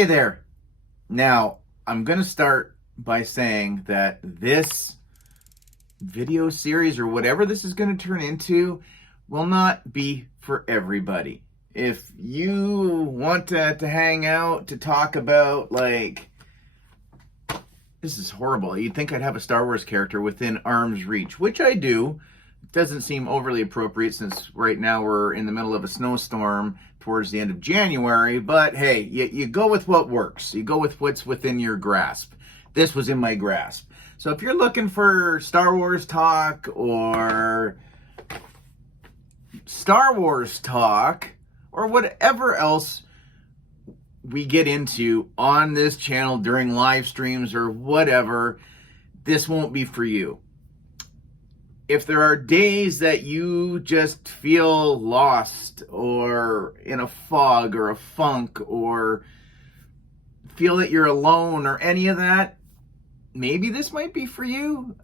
Hey there. Now, I'm going to start by saying that this video series or whatever this is going to turn into will not be for everybody. If you want to hang out, to talk about, like, this is horrible. You'd think I'd have a Star Wars character within arm's reach, which I do. It doesn't seem overly appropriate since right now we're in the middle of a snowstorm towards the end of January, but hey, you go with what works. You go with what's within your grasp. This was in my grasp. So if you're looking for Star Wars talk or Star Wars talk or whatever else we get into on this channel during live streams or whatever, this won't be for you. If there are days that you just feel lost or in a fog or a funk or feel that you're alone or any of that, maybe this might be for you.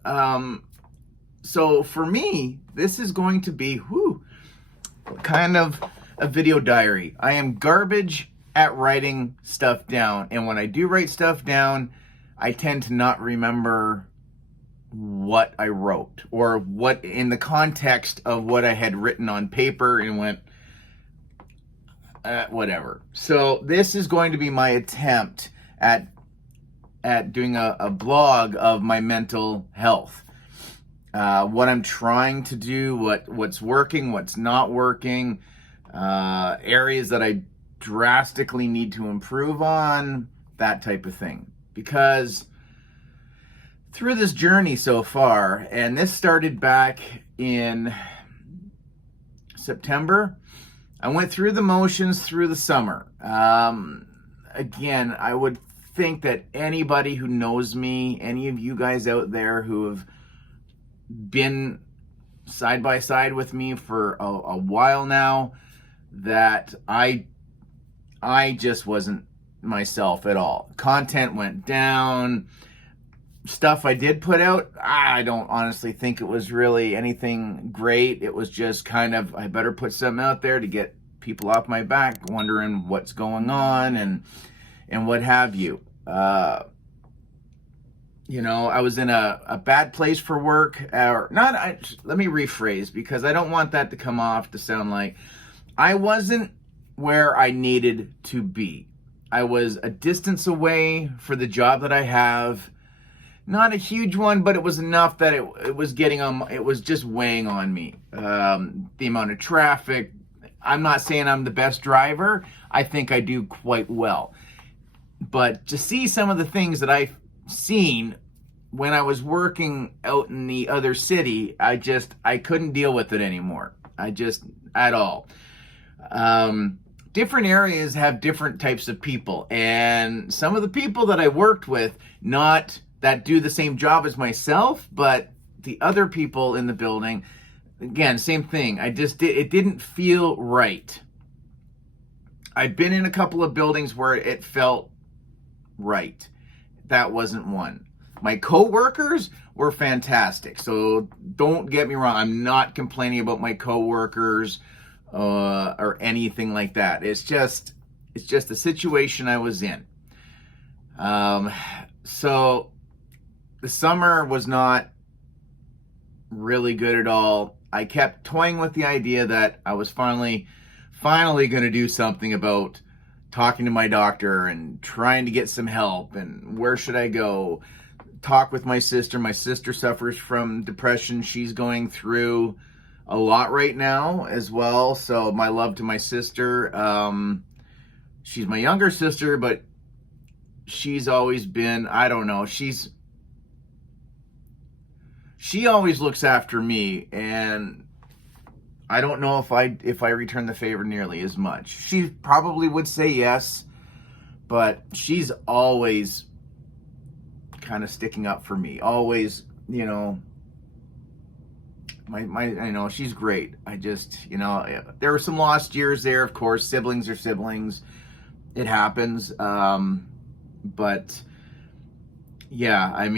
So for me, this is going to be kind of a video diary. I am garbage at writing stuff down. And when I do write stuff down, I tend to not remember what I wrote or what in the context of what I had written on paper and went, whatever. So this is going to be my attempt at doing a blog of my mental health. What I'm trying to do, what's working, what's not working, areas that I drastically need to improve on, that type of thing. Because through this journey so far, and this started back in September, I went through the motions through the summer. Again, I would think that anybody who knows me, any of you guys out there who have been side by side with me for a while now, that I just wasn't myself at all. Content went down. Stuff I did put out, I don't honestly think it was really anything great. It was just kind of, I better put something out there to get people off my back, wondering what's going on and what have you. I was in a bad place for work, or not. Let me rephrase, because I don't want that to come off to sound like I wasn't where I needed to be. I was a distance away for the job that I have. Not a huge one, but it was enough that it was getting on. It was just weighing on me. The amount of traffic. I'm not saying I'm the best driver. I think I do quite well. But to see some of the things that I've seen when I was working out in the other city, I couldn't deal with it anymore. At all. Different areas have different types of people. And some of the people that I worked with, not that do the same job as myself, but the other people in the building, again, same thing. It didn't feel right. I've been in a couple of buildings where it felt right. That wasn't one. My coworkers were fantastic. So don't get me wrong. I'm not complaining about my coworkers or anything like that. It's just the situation I was in. So the summer was not really good at all. I kept toying with the idea that I was finally going to do something about talking to my doctor and trying to get some help and where should I go. Talk with my sister. My sister suffers from depression. She's going through a lot right now as well. So my love to my sister. She's my younger sister, but she's always been, I don't know, she always looks after me, and I don't know if I return the favor nearly as much. She probably would say yes, but she's always kind of sticking up for me. Always, she's great. There were some lost years there, of course. Siblings are siblings. It happens. But yeah, I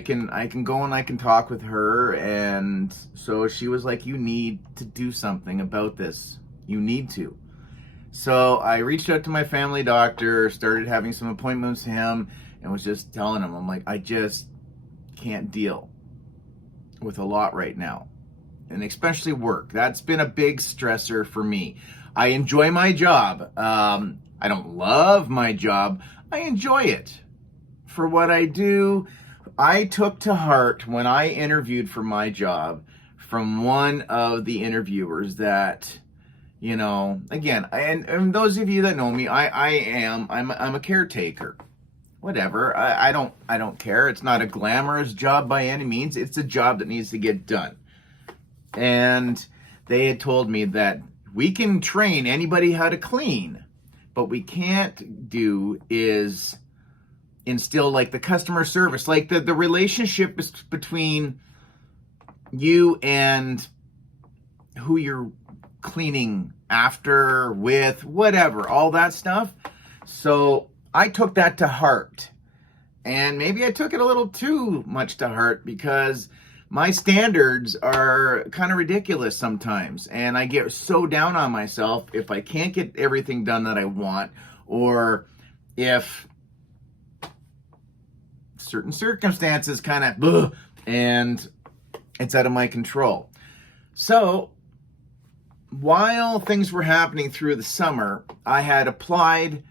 can go and I can talk with her, and so she was like, you need to do something about this. You need to. So I reached out to my family doctor, started having some appointments with him, and was just telling him, I'm like, I just can't deal with a lot right now. And especially work. That's been a big stressor for me. I enjoy my job. I don't love my job. I enjoy it for what I do. I took to heart when I interviewed for my job from one of the interviewers that, you know, again, and those of you that know me, I'm a caretaker. Whatever. I don't care. It's not a glamorous job by any means. It's a job that needs to get done. And they had told me that we can train anybody how to clean, but we can't do is instill like the customer service, like the relationship between you and who you're cleaning after, with, whatever, all that stuff. So I took that to heart, and maybe I took it a little too much to heart because my standards are kind of ridiculous sometimes, and I get so down on myself if I can't get everything done that I want, or if certain circumstances kind of and it's out of my control. So while things were happening through the summer, I had applied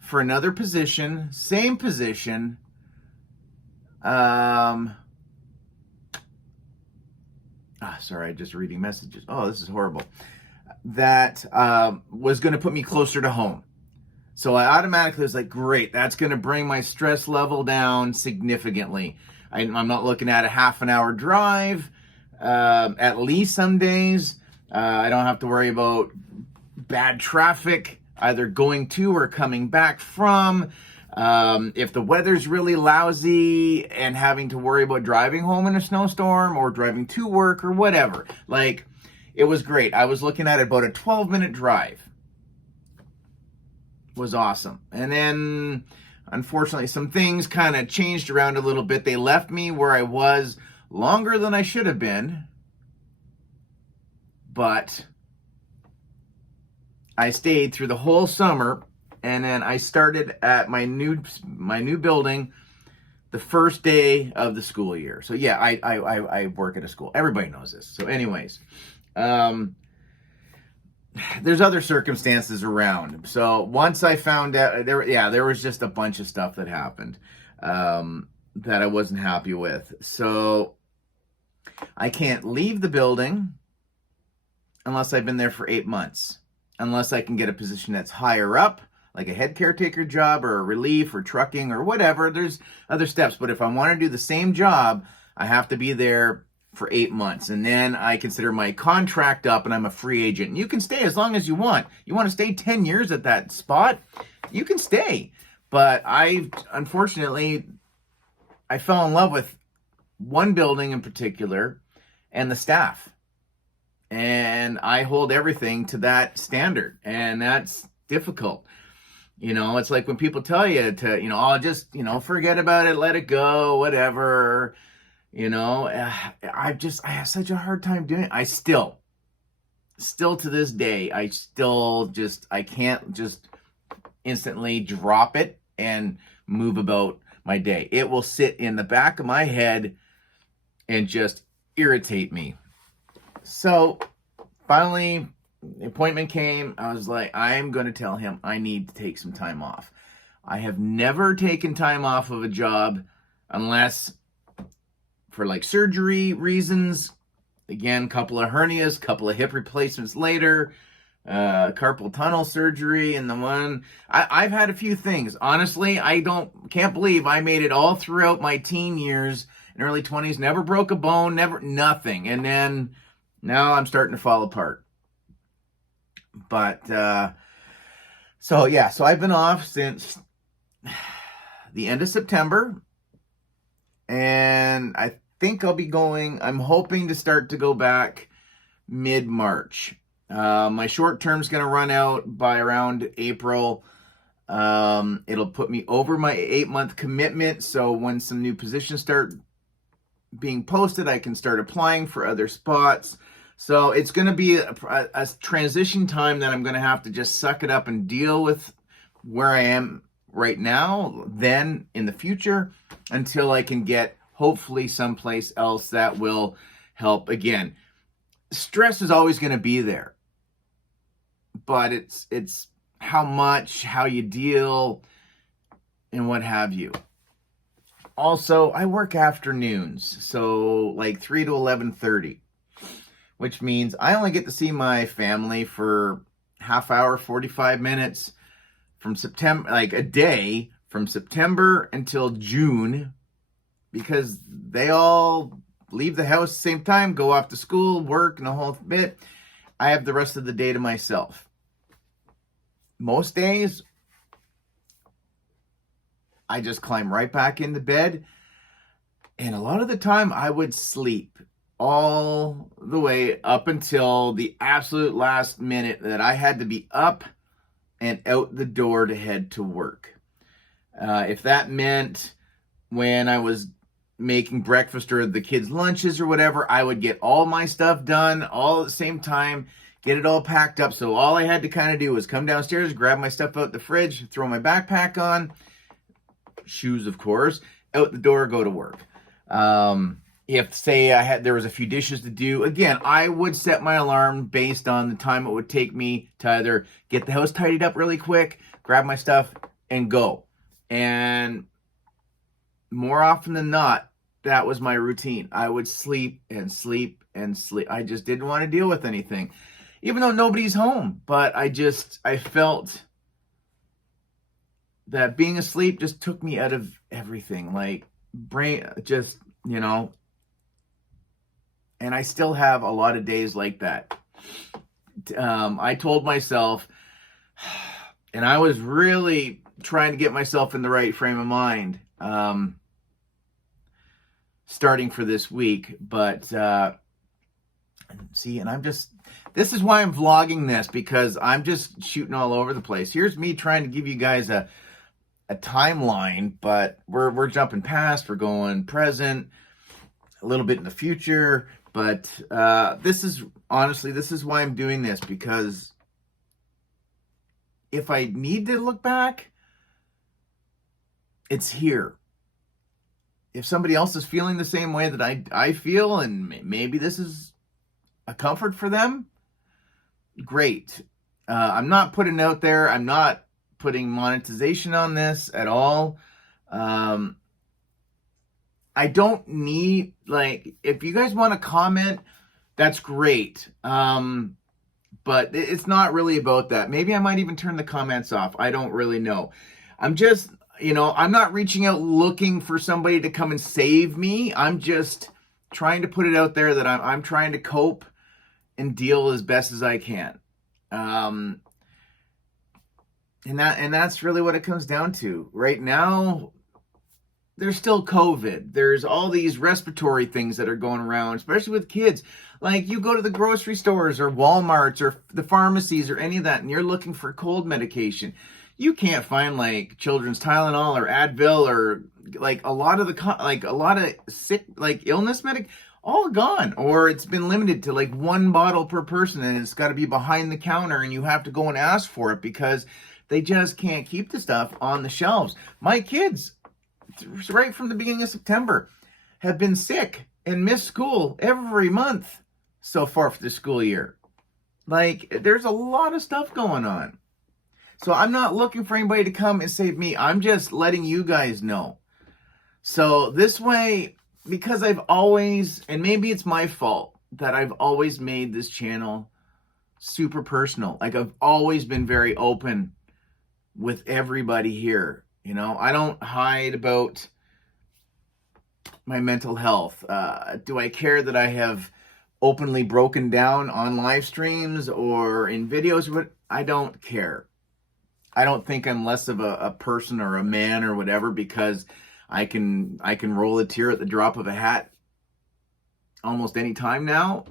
for another position, same position. Sorry, I'm just reading messages. Oh, this is horrible. That was going to put me closer to home. So I automatically was like, great, that's going to bring my stress level down significantly. I'm not looking at a half an hour drive, at least some days. I don't have to worry about bad traffic, either going to or coming back from. If the weather's really lousy and having to worry about driving home in a snowstorm or driving to work or whatever, like, it was great. I was looking at about a 12-minute drive. Was awesome. And then, unfortunately, some things kind of changed around a little bit. They left me where I was longer than I should have been, but I stayed through the whole summer, and then I started at my new building the first day of the school year. So yeah, I work at a school. Everybody knows this. So anyways, there's other circumstances around. So once I found out, there was just a bunch of stuff that happened that I wasn't happy with. So I can't leave the building unless I've been there for 8 months, unless I can get a position that's higher up, like a head caretaker job or a relief or trucking or whatever. There's other steps. But if I want to do the same job, I have to be there for 8 months. And then I consider my contract up and I'm a free agent. And you can stay as long as you want. You want to stay 10 years at that spot, you can stay. But unfortunately, I fell in love with one building in particular and the staff. And I hold everything to that standard. And that's difficult. You know, it's like when people tell you to, oh, just, forget about it, let it go, whatever. I have such a hard time doing it. I still to this day, I can't just instantly drop it and move about my day. It will sit in the back of my head and just irritate me. So finally, the appointment came. I was like, I'm going to tell him I need to take some time off. I have never taken time off of a job unless for like surgery reasons. Again, couple of hernias, couple of hip replacements later, carpal tunnel surgery, and I've had a few things. Honestly, can't believe I made it all throughout my teen years and early 20s, never broke a bone, nothing. And then now I'm starting to fall apart. But, so I've been off since the end of September, and I think I'm hoping to start to go back mid-March. My short term's going to run out by around April. It'll put me over my 8-month commitment, so when some new positions start being posted, I can start applying for other spots. So it's going to be a transition time that I'm going to have to just suck it up and deal with where I am right now, then in the future, until I can get hopefully someplace else that will help. Again, stress is always going to be there, but it's how much, how you deal, and what have you. Also, I work afternoons, so like 3 to 11:30, which means I only get to see my family for half hour, 45 minutes from September, like a day from September until June, because they all leave the house at the same time, go off to school, work, and a whole bit. I have the rest of the day to myself. Most days, I just climb right back into bed, and a lot of the time I would sleep all the way up until the absolute last minute that I had to be up and out the door to head to work. If that meant when I was making breakfast or the kids' lunches or whatever, I would get all my stuff done all at the same time, get it all packed up. So all I had to kind of do was come downstairs, grab my stuff out the fridge, throw my backpack on, shoes, of course, out the door, go to work. If, say, there was a few dishes to do, again, I would set my alarm based on the time it would take me to either get the house tidied up really quick, grab my stuff, and go. And more often than not, that was my routine. I would sleep and sleep and sleep. I just didn't want to deal with anything, even though nobody's home. But I felt that being asleep just took me out of everything. Like, brain, just, and I still have a lot of days like that. I told myself, and I was really trying to get myself in the right frame of mind, starting for this week. But see, and this is why I'm vlogging this, because I'm just shooting all over the place. Here's me trying to give you guys a timeline, but we're jumping past, we're going present, a little bit in the future. But this is why I'm doing this, because if I need to look back, it's here. If somebody else is feeling the same way that I feel, and maybe this is a comfort for them, great. I'm not putting out there, I'm not putting monetization on this at all. I don't need, if you guys want to comment, that's great. But it's not really about that. Maybe I might even turn the comments off. I don't really know. I'm just, I'm not reaching out looking for somebody to come and save me. I'm just trying to put it out there that I'm trying to cope and deal as best as I can. And that's really what it comes down to. Right now, there's still COVID. There's all these respiratory things that are going around, especially with kids. Like, you go to the grocery stores or Walmarts or the pharmacies or any of that, and you're looking for cold medication. You can't find children's Tylenol or Advil or a lot of sick illness all gone, or it's been limited to one bottle per person, and it's got to be behind the counter, and you have to go and ask for it because they just can't keep the stuff on the shelves. My kids, right from the beginning of September, have been sick and missed school every month so far for the school year. There's a lot of stuff going on. So I'm not looking for anybody to come and save me. I'm just letting you guys know. So this way, because I've always, and maybe it's my fault, that I've always made this channel super personal. I've always been very open with everybody here. I don't hide about my mental health. Do I care that I have openly broken down on live streams or in videos? But I don't care. I don't think I'm less of a person or a man or whatever because I can roll a tear at the drop of a hat almost any time now,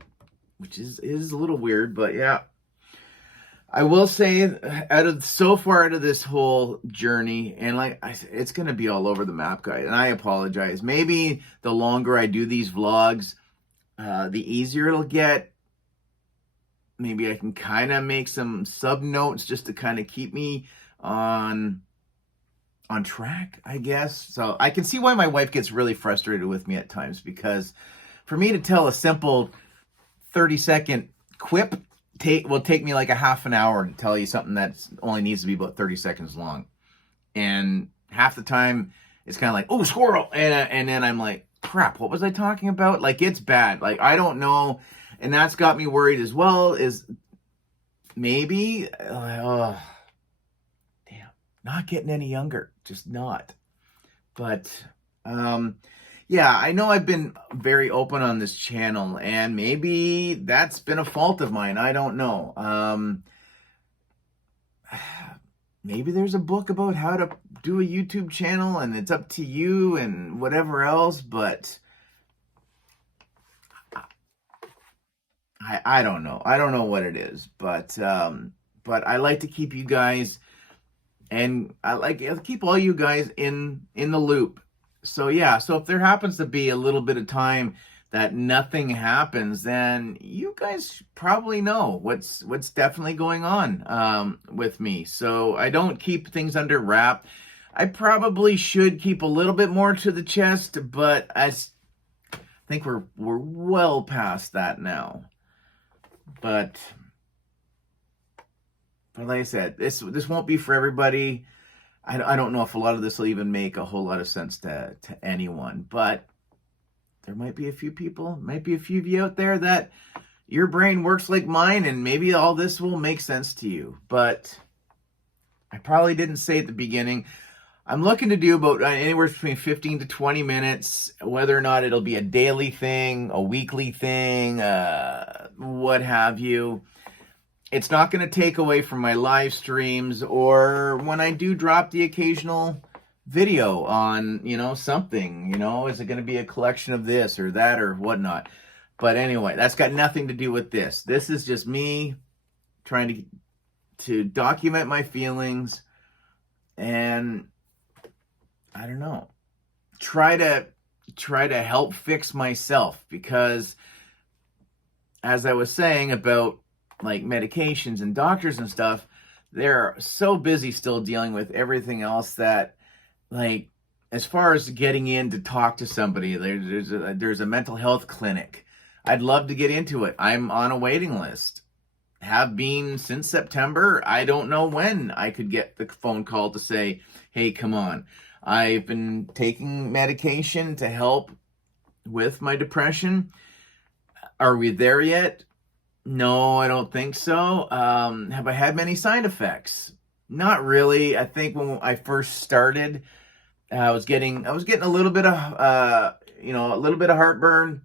which is a little weird, but yeah. I will say, so far out of this whole journey, and it's going to be all over the map, guys, and I apologize. Maybe the longer I do these vlogs, the easier it'll get. maybe I can kind of make some sub notes just to kind of keep me on track, I guess. So I can see why my wife gets really frustrated with me at times, because for me to tell a simple 30-second quip will take me like a half an hour to tell you something that only needs to be about 30 seconds long. And half the time it's kind of like, oh, squirrel. And then I'm like, crap, what was I talking about? Like, it's bad. Like, I don't know. And that's got me worried as well, is maybe, not getting any younger, just not. But yeah, I know I've been very open on this channel, and maybe that's been a fault of mine. I don't know. Maybe there's a book about how to do a YouTube channel, and it's up to you and whatever else, but I don't know. I don't know what it is, but I like to keep you guys, and I'll keep all you guys in the loop. So yeah, so if there happens to be a little bit of time that nothing happens, then you guys probably know what's definitely going on with me. So I don't keep things under wrap. I probably should keep a little bit more to the chest, but I think we're well past that now. But like I said, this won't be for everybody. I don't know if a lot of this will even make a whole lot of sense to anyone, but there might be a few people, might be a few of you out there that your brain works like mine, and maybe all this will make sense to you. But I probably didn't say at the beginning, I'm looking to do about anywhere between 15 to 20 minutes, whether or not it'll be a daily thing, a weekly thing, what have you. It's not going to take away from my live streams, or when I do drop the occasional video on, something, is it going to be a collection of this or that or whatnot? But anyway, that's got nothing to do with this. This is just me trying to document my feelings, and I don't know, try to help fix myself, because as I was saying about like medications and doctors and stuff, they're so busy still dealing with everything else that, like, as far as getting in to talk to somebody, there's a mental health clinic. I'd love to get into it. I'm on a waiting list. Have been since September. I don't know when I could get the phone call to say, hey, come on. I've been taking medication to help with my depression. Are we there yet? No, I don't think so. Have I had many side effects? Not really. I think when I first started, I was getting a little bit of a little bit of heartburn.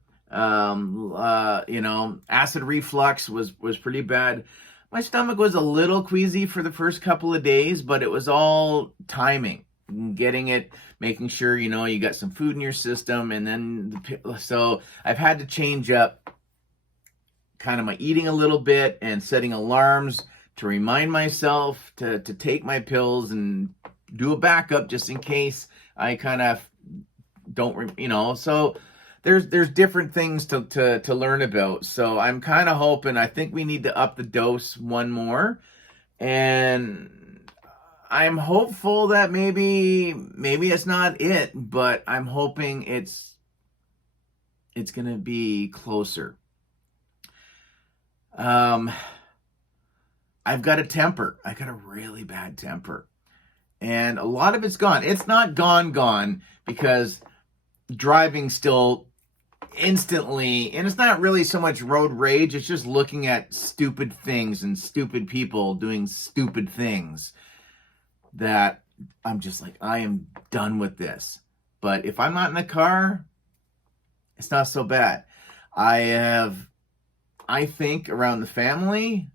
Acid reflux was pretty bad. My stomach was a little queasy for the first couple of days, but it was all timing, getting it, making sure you got some food in your system, and then so I've had to change up kind of my eating a little bit, and setting alarms to remind myself to take my pills and do a backup just in case I kind of don't, so there's different things to learn about. So I'm kind of hoping, I think we need to up the dose one more, and I'm hopeful that maybe it's not it, but I'm hoping it's going to be closer. I've got a temper. I got a really bad temper. And a lot of it's gone. It's not gone because driving still instantly, and it's not really so much road rage, it's just looking at stupid things and stupid people doing stupid things that I'm just like, I am done with this. But if I'm not in the car, it's not so bad. I think around the family,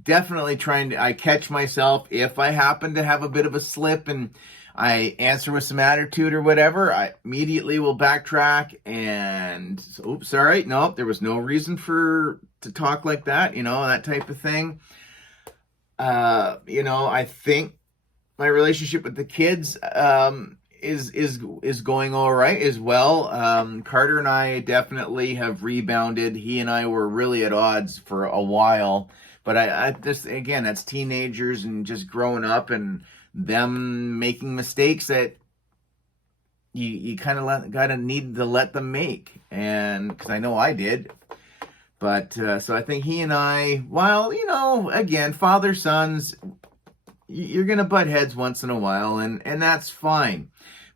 definitely I catch myself if I happen to have a bit of a slip and I answer with some attitude or whatever, I immediately will backtrack and, oops, sorry, nope, there was no reason to talk like that, that type of thing. I think my relationship with the kids is going all right as well. Carter and I definitely have rebounded. He and I were really at odds for a while, but I just, again, that's teenagers and just growing up and them making mistakes that you kind of gotta need to let them make. And because I know I did. But so I think he and I, well, again, father sons, you're gonna butt heads once in a while, and that's fine.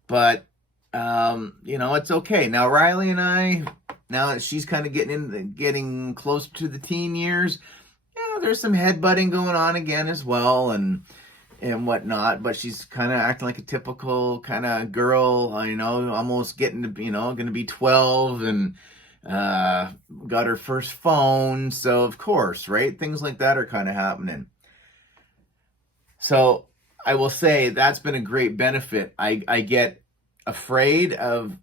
But it's okay. Now Riley and I, now that she's kind of getting close to the teen years, there's some headbutting going on again as well, and whatnot. But she's kind of acting like a typical kind of girl, almost getting to, going to be 12, and got her first phone. So of course, right, things like that are kind of happening. So I will say that's been a great benefit. I get afraid of,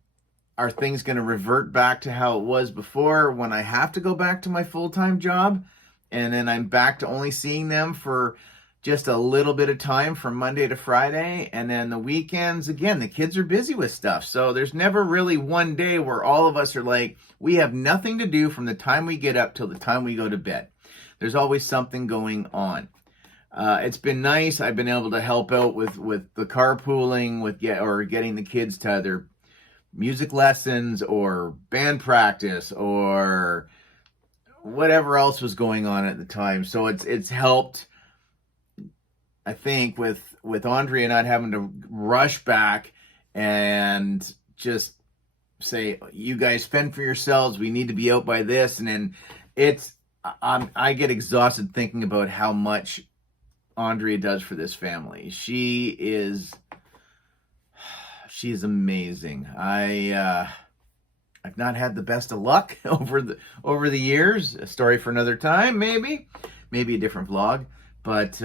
are things going to revert back to how it was before when I have to go back to my full-time job, and then I'm back to only seeing them for just a little bit of time from Monday to Friday, and then the weekends, again, the kids are busy with stuff. So there's never really one day where all of us are like, we have nothing to do from the time we get up till the time we go to bed. There's always something going on. It's been nice. I've been able to help out with the carpooling, or getting the kids to either music lessons or band practice or whatever else was going on at the time. So it's helped, I think, with Andrea not having to rush back and just say, you guys fend for yourselves. We need to be out by this. And then I get exhausted thinking about how much Andrea does for this family. She's amazing. I've not had the best of luck over the years. A story for another time, maybe a different vlog. But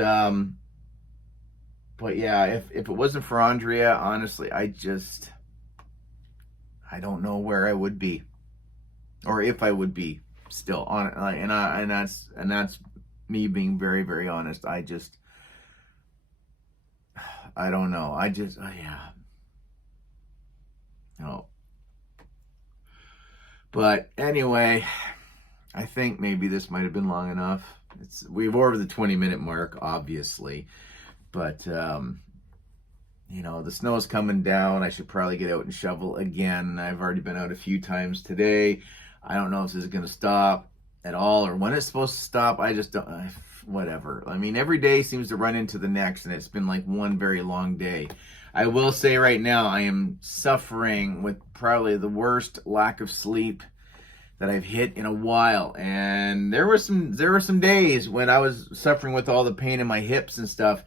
yeah, if it wasn't for Andrea, honestly, I don't know where I would be, or if I would be still on. And that's me being very, very honest. I don't know. Yeah. No. But anyway, I think maybe this might have been long enough. We're over the 20-minute mark, obviously. But, the snow's coming down. I should probably get out and shovel again. I've already been out a few times today. I don't know if this is going to stop at all or when it's supposed to stop. I just don't, whatever. I mean, every day seems to run into the next, and it's been like one very long day. I will say right now, I am suffering with probably the worst lack of sleep that I've hit in a while. And there were some days when I was suffering with all the pain in my hips and stuff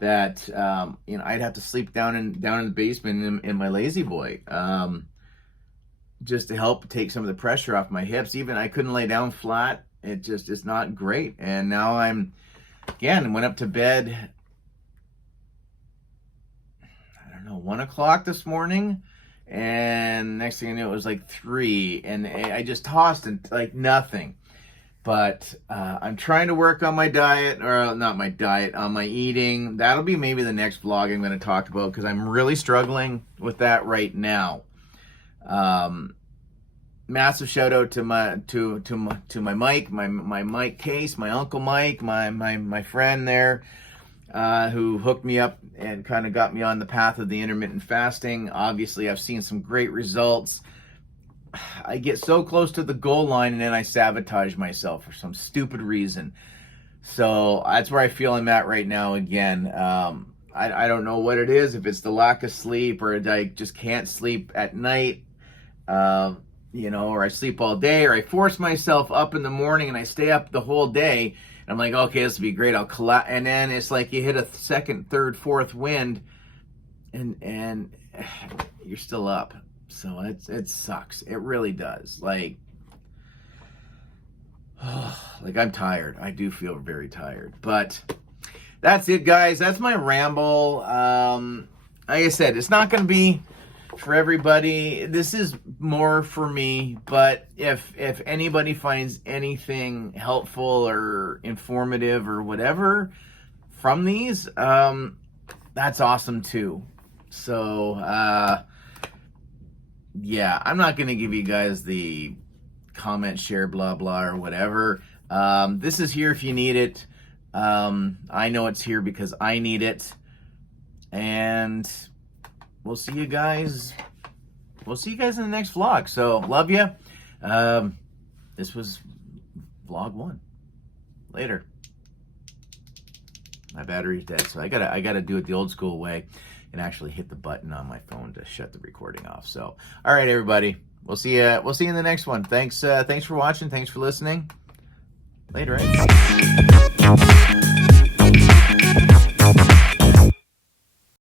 that I'd have to sleep down in the basement in my lazy boy, just to help take some of the pressure off my hips. Even I couldn't lay down flat. It just is not great. And now I went up to bed, I don't know, 1 o'clock this morning, and next thing I knew it was like 3, and I just tossed and like nothing. But I'm trying to work on my diet, or not my diet, on my eating. That'll be maybe the next vlog I'm going to talk about, because I'm really struggling with that right now. Massive shout out to my Mike, my Mike Case, my Uncle Mike, my friend there, who hooked me up and kind of got me on the path of the intermittent fasting. Obviously, I've seen some great results. I get so close to the goal line, and then I sabotage myself for some stupid reason. So that's where I feel I'm at right now again. I don't know what it is, if it's the lack of sleep, or I just can't sleep at night, or I sleep all day, or I force myself up in the morning and I stay up the whole day. And I'm like, okay, this will be great. I'll collapse. And then it's like you hit a second, third, fourth wind, and you're still up. So it sucks. It really does. Like I'm tired. I do feel very tired. But that's it, guys. That's my ramble. Like I said, it's not going to be for everybody. This is more for me. But if anybody finds anything helpful or informative or whatever from these, that's awesome too. So, yeah, I'm not going to give you guys the comment, share, blah, blah, or whatever. This is here if you need it. I know it's here because I need it. And we'll see you guys. We'll see you guys in the next vlog. So, love you. This was vlog 1. Later. My battery's dead, so I gotta do it the old school way and actually hit the button on my phone to shut the recording off. So, all right, everybody. We'll see you in the next one. Thanks for watching. Thanks for listening. Later, right?